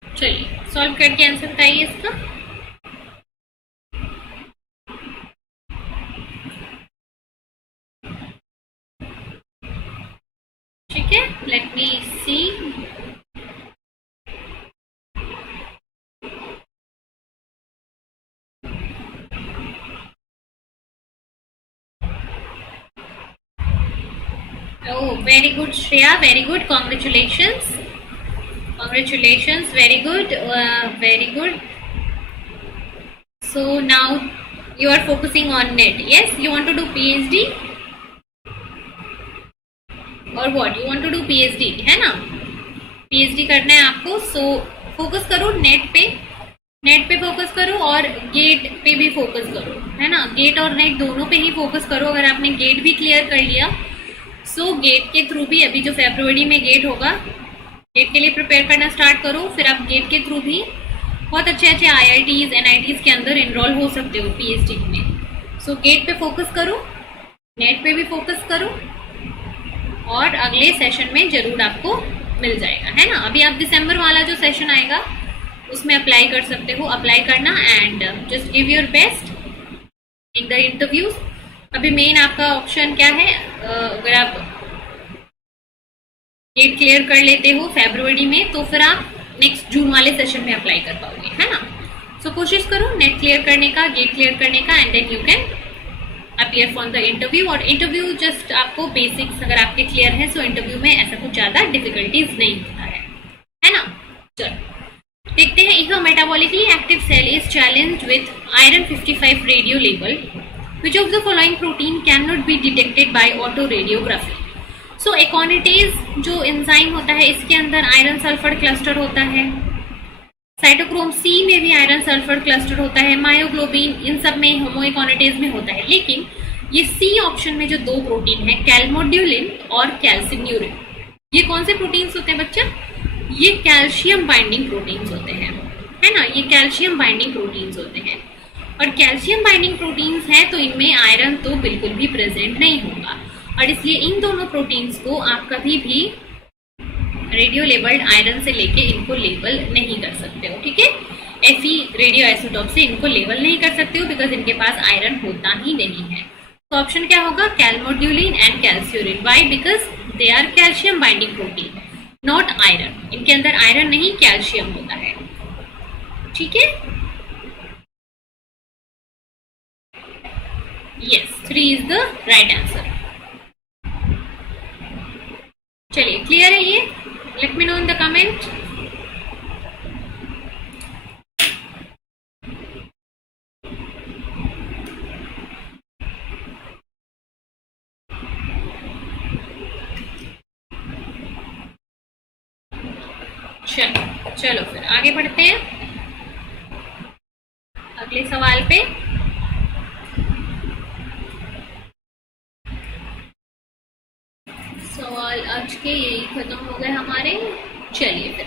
चलिए सॉल्व करके आंसर बताइए इसका। ठीक है, let me C. Oh, very good, Shreya. Very good. Congratulations. Congratulations. Very good. Very good. So now you are focusing on NET. Yes, you want to do PhD or what? You want to do PhD, है ना? PhD करना है आपको. So focus करो net पे. Net पे focus करो और गेट पे भी फोकस करो, है ना. गेट और नेट दोनों पे ही फोकस करो. अगर आपने गेट भी क्लियर कर लिया सो गेट के थ्रू भी, अभी जो फरवरी में गेट होगा, गेट के लिए प्रिपेयर करना स्टार्ट करो. फिर आप गेट के थ्रू भी बहुत अच्छे अच्छे IITs NITs के अंदर इनरोल हो सकते हो PhD में. सो गेट पे फोकस करो, नेट पे भी फोकस करो और अगले सेशन में जरूर आपको मिल जाएगा, है ना. अभी आप दिसंबर वाला जो सेशन आएगा उसमें अप्लाई कर सकते हो. अप्लाई करना and just give your best in the interviews. अभी मेन आपका ऑप्शन क्या है, अगर आप गेट क्लियर कर लेते हो फरवरी में तो फिर आप नेक्स्ट जून वाले सेशन में अप्लाई कर पाओगे, है ना. सो कोशिश करो नेट क्लियर करने का, गेट क्लियर करने का and then you can appear for the interview. और इंटरव्यू जस्ट आपको बेसिक्स अगर आपके क्लियर है सो इंटरव्यू में ऐसा कुछ ज्यादा डिफिकल्टीज नहीं होता है ना. चलो देखते हैं. If a metabolically active cell is challenged with iron 55 radio level, which of the following protein cannot be detected by autoradiography? So एकोनिटेज जो एंजाइम होता है इसके अंदर आयरन सल्फर क्लस्टर होता है. साइटोक्रोम C में भी आयरन सल्फर क्लस्टर होता है. मायोग्लोबिन इन सब में होमोएकोनिटेज में होता है. लेकिन ये C ऑप्शन में जो दो प्रोटीन है कैलमोड्यूलिन और कैल्सिन्यूरिन, ये कौन से प्रोटीन्स होते हैं बच्चा? ये कैल्शियम बाइंडिंग प्रोटीन्स होते हैं. है ना, ये कैल्शियम बाइंडिंग प्रोटीन्स होते हैं। और कैल्शियम बाइंडिंग प्रोटीन्स हैं तो इनमें आयरन तो बिल्कुल भी प्रेजेंट नहीं होगा, और इसलिए इन दोनों प्रोटीन्स को आप कभी भी रेडियो लेबल्ड आयरन से लेके इनको लेबल नहीं कर सकते हो, ठीक है। Fe रेडियो आइसोटोप से इनको लेबल नहीं कर सकते हो बिकॉज इनके पास आयरन होता ही नहीं है। तो ऑप्शन क्या होगा, calmodulin and calcineurin. Why? Because they are calcium binding protein, not iron. इनके अंदर आयरन नहीं, कैल्शियम होता है, ठीक है। Yes, 3 is the right answer. चलिए, क्लियर है ये? Let me know in the comment. चलो फिर आगे बढ़ते हैं अगले सवाल पे। सवाल आज के यही खत्म हो गए हमारे। चलिए फिर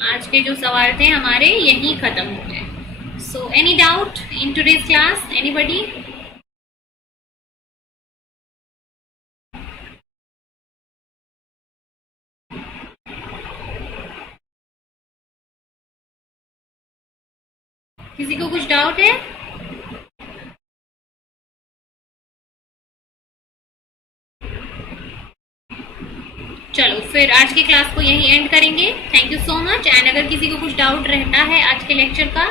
आज के जो सवाल थे हमारे यही खत्म हो गए। So any doubt in today's class, anybody? किसी को कुछ डाउट है? चलो फिर आज की क्लास को यही एंड करेंगे। Thank you so much. And अगर किसी को कुछ डाउट रहता है आज के लेक्चर का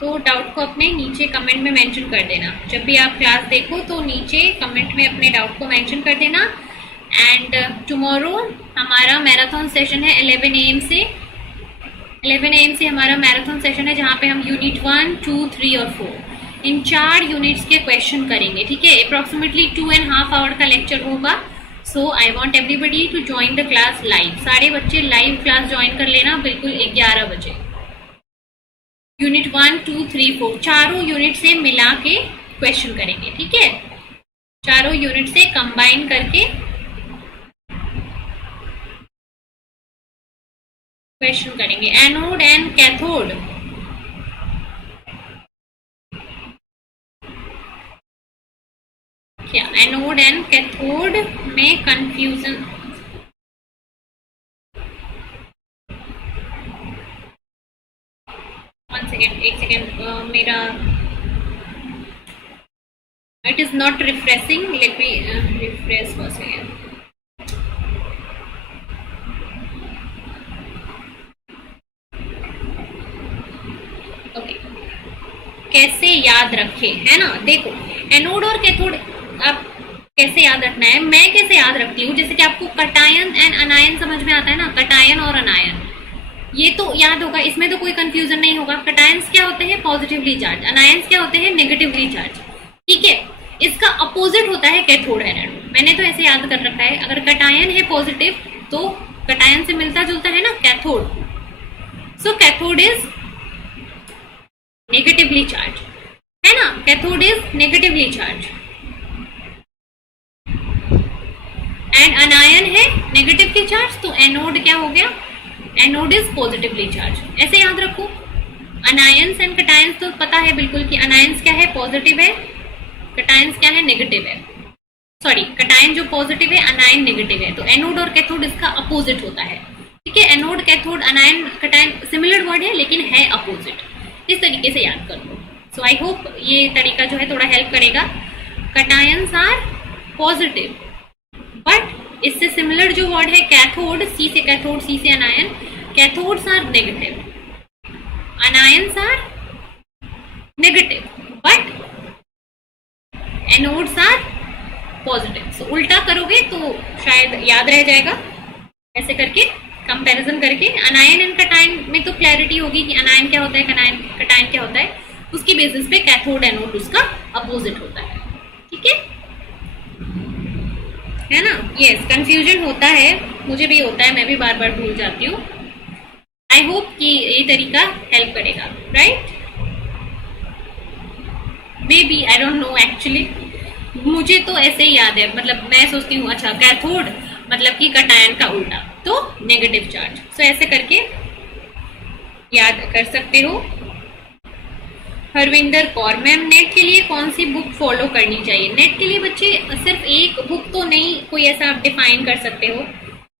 तो डाउट को अपने नीचे कमेंट में मेंशन कर देना। जब भी आप क्लास देखो तो नीचे कमेंट में अपने डाउट को मेंशन कर देना। एंड टुमारो हमारा मैराथन सेशन है 11 AM से। 11 AM से हमारा मैराथन सेशन है जहाँ पे हम यूनिट 1, 2, 3 और 4 इन 4 यूनिट्स के क्वेश्चन करेंगे, ठीक है। अप्रॉक्सीमेटली 2.5 आवर का लेक्चर होगा। So I want everybody to join the class live. सारे बच्चे लाइव क्लास ज्वाइन कर लेना बिल्कुल 11 बजे। यूनिट 1, 2, 3, 4 चारों यूनिट से मिला के क्वेश्चन करेंगे, ठीक है। चारों यूनिट से कंबाइन करके क्वेश्चन करेंगे। एनोड एंड कैथोड, क्या एनोड एंड कैथोड में कंफ्यूजन? एक सेकेंड, मेरा it is not refreshing. Let me refresh for second. Okay, कैसे याद रखें, है ना। देखो एनोड और कैथोड आप कैसे याद रखना है, मैं कैसे याद रखती हूँ। जैसे कि आपको कटायन एंड अनायन समझ में आता है ना, कटायन और अनायन ये तो याद होगा, इसमें तो कोई कंफ्यूजन नहीं होगा। कटायंस क्या होते हैं, पॉजिटिवली चार्ज। अनायंस क्या होते हैं, नेगेटिवली चार्ज, ठीक है। इसका अपोजिट होता है कैथोड एंड एनोड। मैंने तो ऐसे याद कर रखा है, अगर कटायन है पॉजिटिव तो कटायन से मिलता जुलता है ना cathode. So cathode is negatively charge, है ना। Cathode is negatively charge and अनायन है नेगेटिवली चार्ज। तो एनोड क्या हो गया, एनोड इज पॉजिटिवली चार्ज। ऐसे याद रखो। अनायंस एंड कटायंस तो पता है बिल्कुल कि अनायंस क्या है, पॉजिटिव है, कटायंस क्या है, नेगेटिव है। सॉरी, कटायन जो पॉजिटिव है, अनायन नेगेटिव है। तो एनोड और कैथोड इसका अपोजिट होता है, ठीक है। Anode, cathode, अनायन, cation similar word है लेकिन है अपोजिट। इस तरीके से याद कर लो। सो आई होप ये तरीका जो है थोड़ा हेल्प करेगा। कटायंस आर पॉजिटिव बट इससे सिमिलर जो वर्ड है कैथोड, सी से कैथोड, सी से anion, cathodes are negative, anions are negative but anodes are positive. So उल्टा करोगे तो शायद याद रह जाएगा। ऐसे करके कंपैरिजन करके अनायन एंड कटायन में तो क्लैरिटी होगी कि अनायन क्या होता है, कटायन क्या होता है। उसकी बेसिस पे कैथोड एनोड उसका अपोजिट होता है, ठीक है ना। यस, कंफ्यूजन होता है, मुझे भी होता है, मैं भी बार बार भूल जाती हूँ। आई होप कि ये तरीका हेल्प करेगा, right. May be, I don't know actually, मुझे तो ऐसे ही याद है। मतलब मैं सोचती हूँ अच्छा कैथोड मतलब कि कटायन का उल्टा, तो नेगेटिव चार्ज। सो ऐसे करके याद कर सकते हो। हरविंदर कौर मैम, नेट के लिए कौन सी बुक फॉलो करनी चाहिए? नेट के लिए बच्चे सिर्फ एक बुक तो नहीं कोई ऐसा आप डिफाइन कर सकते हो,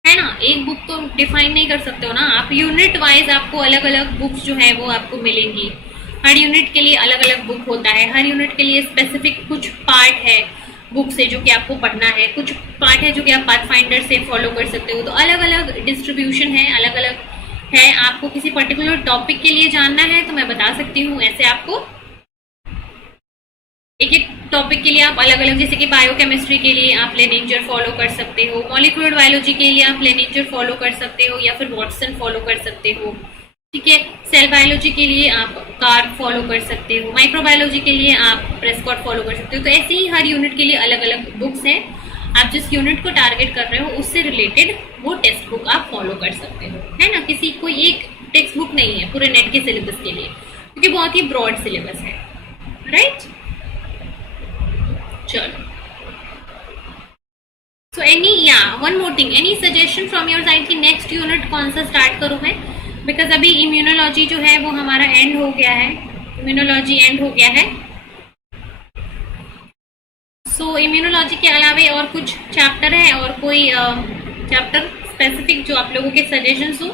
है ना, एक बुक तो डिफाइन नहीं कर सकते हो ना आप। यूनिट वाइज आपको अलग अलग बुक्स जो है वो आपको मिलेंगी। हर यूनिट के लिए अलग अलग बुक होता है, हर यूनिट के लिए स्पेसिफिक कुछ पार्ट है बुक से जो कि आपको पढ़ना है, कुछ पार्ट है जो कि आप पाथफाइंडर से फॉलो कर सकते हो। तो अलग अलग डिस्ट्रीब्यूशन है, अलग अलग है। आपको किसी पर्टिकुलर टॉपिक के लिए जानना है तो मैं बता सकती हूँ, ऐसे आपको एक एक टॉपिक के लिए आप अलग अलग, जैसे कि बायोकेमिस्ट्री के लिए आप लेनिंजर फॉलो कर सकते हो, मॉलिक्यूलर बायोलॉजी के लिए आप लेनिंजर फॉलो कर सकते हो या फिर वॉटसन फॉलो कर सकते हो, ठीक है। सेल बायोलॉजी के लिए आप कार्प फॉलो कर सकते हो, माइक्रोबायोलॉजी के लिए आप प्रेस्कॉट फॉलो कर सकते हो। तो ऐसे ही हर यूनिट के लिए अलग अलग बुक्स हैं। आप जिस यूनिट को टारगेट कर रहे हो उससे रिलेटेड वो टेक्स्ट बुक आप फॉलो कर सकते हो, है ना। किसी कोई एक टेक्स्ट बुक नहीं है पूरे नेट के सिलेबस के लिए, क्योंकि बहुत ही ब्रॉड सिलेबस है, राइट। चलो, so one more thing, any suggestion from your side की नेक्स्ट यूनिट कौन सा स्टार्ट करूं मैं? बिकॉज अभी इम्यूनोलॉजी जो है वो हमारा एंड हो गया है, इम्यूनोलॉजी एंड हो गया है। सो इम्यूनोलॉजी के अलावा और कुछ चैप्टर है और कोई चैप्टर स्पेसिफिक जो आप लोगों के सजेशंस हो,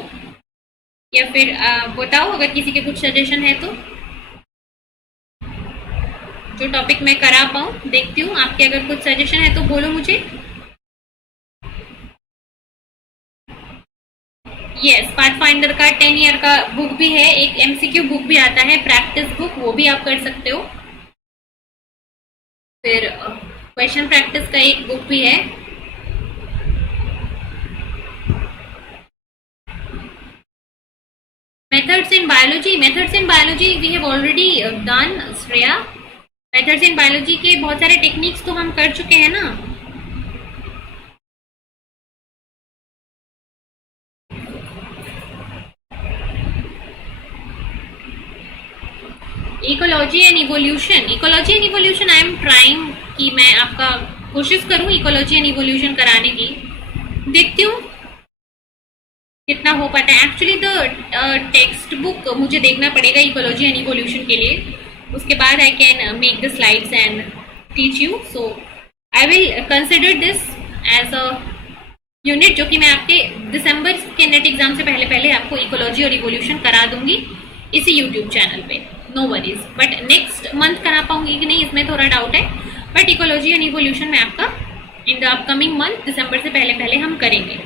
या फिर बताओ अगर किसी के कुछ सजेशन है तो, जो टॉपिक मैं करा पाऊँ। देखती हूँ आपके अगर कुछ सजेशन है तो बोलो मुझे। यस, पाथफाइंडर का 10 ईयर का बुक भी है, एक एमसीक्यू बुक भी आता है, प्रैक्टिस बुक, वो भी आप कर सकते हो। फिर क्वेश्चन प्रैक्टिस का एक बुक भी है। Methods in biology, methods in biology we have already done Shreya. Methods in biology के बहुत सारे टेक्निक्स तो हम कर चुके हैं ना। Ecology and evolution, ecology and evolution I am trying कि मैं आपका कोशिश करूं इकोलॉजी एंड इवोल्यूशन कराने की। देखती हूँ कितना हो पाता है। एक्चुअली द टेक्स्ट बुक मुझे देखना पड़ेगा इकोलॉजी एंड इवोल्यूशन के लिए, उसके बाद I can make the slides and teach you. So I will consider this as a unit, जो कि मैं आपके दिसंबर के नेट एग्जाम से पहले पहले आपको इकोलॉजी और इवोल्यूशन करा दूंगी इसी यूट्यूब चैनल पे, no worries. But next month करा पाऊंगी कि नहीं इसमें थोड़ा डाउट है, बट इकोलॉजी एंड इवोल्यूशन में आपका इन द अपकमिंग मंथ दिसंबर से पहले पहले हम करेंगे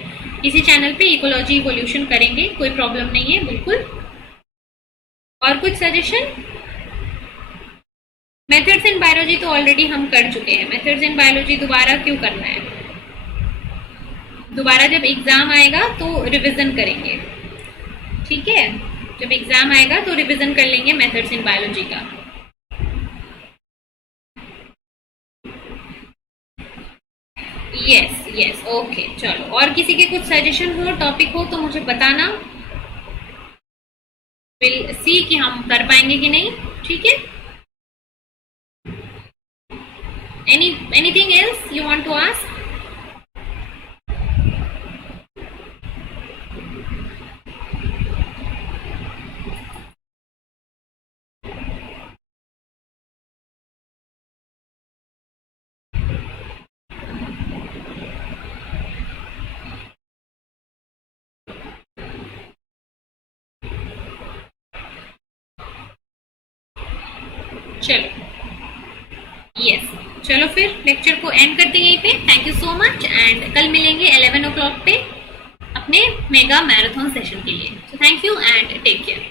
इसी चैनल पे, इकोलॉजी इवोल्यूशन करेंगे, कोई प्रॉब्लम नहीं है बिल्कुल। और कुछ सजेशन? मेथड्स इन बायोलॉजी तो ऑलरेडी हम कर चुके हैं, मेथड्स इन बायोलॉजी दोबारा क्यों करना है? दोबारा जब एग्जाम आएगा तो रिविजन करेंगे, ठीक है। जब एग्जाम आएगा तो रिवीजन कर लेंगे मेथड्स इन बायोलॉजी का। यस यस, ओके, चलो। और किसी के कुछ सजेशन हो, टॉपिक हो तो मुझे बताना, विल सी कि हम कर पाएंगे कि नहीं, ठीक है। Anything else you want to ask? चलो, यस, चलो फिर लेक्चर को एंड करते हैं यहीं पे। Thank you so much and कल मिलेंगे 11 o'clock पे अपने मेगा मैराथन सेशन के लिए। So thank you and take care.